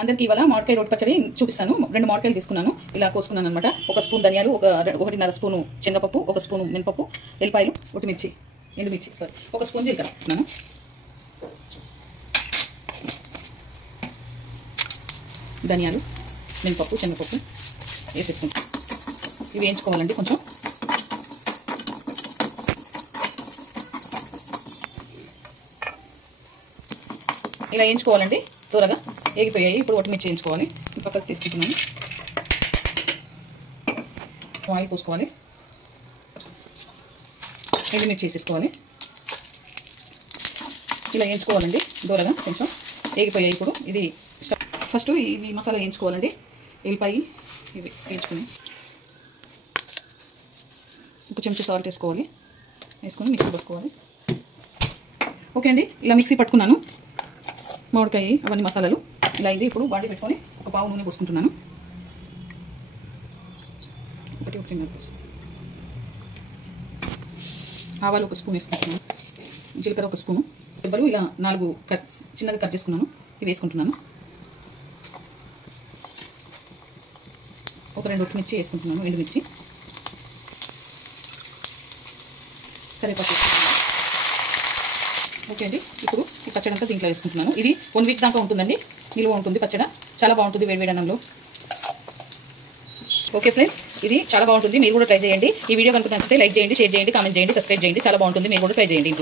అందరికీ ఇవాళ మామిడికాయ రోటి పచ్చడి చూపిస్తాను. 2 మామిడికాయలు తీసుకున్నాను, ఇలా కోసుకున్నాను అనమాట. 1 స్పూన్ ధనియాలు, 1.5 స్పూను శనగపప్పు, 1 స్పూను మినపప్పు, ఎల్లిపాయలు, ఎండుమిర్చి 1 స్పూన్ జీలకర్ర, ధనియాలు, మినపప్పు, శనగపప్పు వేసేసుకుంటాం. ఇవి వేయించుకోవాలండి. కొంచెం ఇలా వేయించుకోవాలండి. త్వరగా ఏగిపోయాయి. ఇప్పుడు ఒటిమిర్చి వేయించుకోవాలి. పక్కకు తీసుకుంటున్నాను. ఆయిల్ పోసుకోవాలి. ఎండుమిర్చి వేసేసుకోవాలి. ఇలా వేయించుకోవాలండి. దూరగా కొంచెం ఏగిపోయాయి. ఇప్పుడు ఇది ఫస్ట్ ఇవి మసాలా వేయించుకోవాలండి. ఎల్లిపాయ ఇవి వేయించుకొని 1 చెంచా సాల్ట్ వేసుకొని మిక్సీ పట్టుకోవాలి. ఓకే అండి, ఇలా మిక్సీ పట్టుకున్నాను. మామిడికాయ అవన్నీ మసాలాలు ఇలా అయింది. ఇప్పుడు బాండి పెట్టుకొని 1 పావు నూనె పోసుకుంటున్నాను. 1 పోసు. ఆవాలు 1 స్పూన్ వేసుకుంటున్నాను. జీలకర్ర 1 స్పూను. పెబ్బలు ఇలా 4 చిన్నగా కట్ చేసుకున్నాను. ఇవి వేసుకుంటున్నాను. 2 ఒటిమిర్చి వేసుకుంటున్నాను. ఎండుమిర్చి, కరివేపాకు. ఓకే అండి, ఇప్పుడు ఈ పచ్చడి అంతా దీంట్లో వేసుకుంటున్నాను. ఇది 1 వీక్ దాకా ఉంటుందండి, నిలువ ఉంటుంది పచ్చడి. చాలా బాగుంటుంది వేడివేడి అన్నంలో. ఓకే ఫ్రెండ్స్, ఇది చాలా బాగుంటుంది. మీరు కూడా ట్రై చేయండి. ఈ వీడియో కనుక నచ్చితే లైక్ చేయండి, షేర్ చేయండి, కామెంట్ చేయండి, సబ్స్క్రైబ్ చేయండి. చాలా బాగుంటుంది. మీరు కూడా ట్రై చేయండి.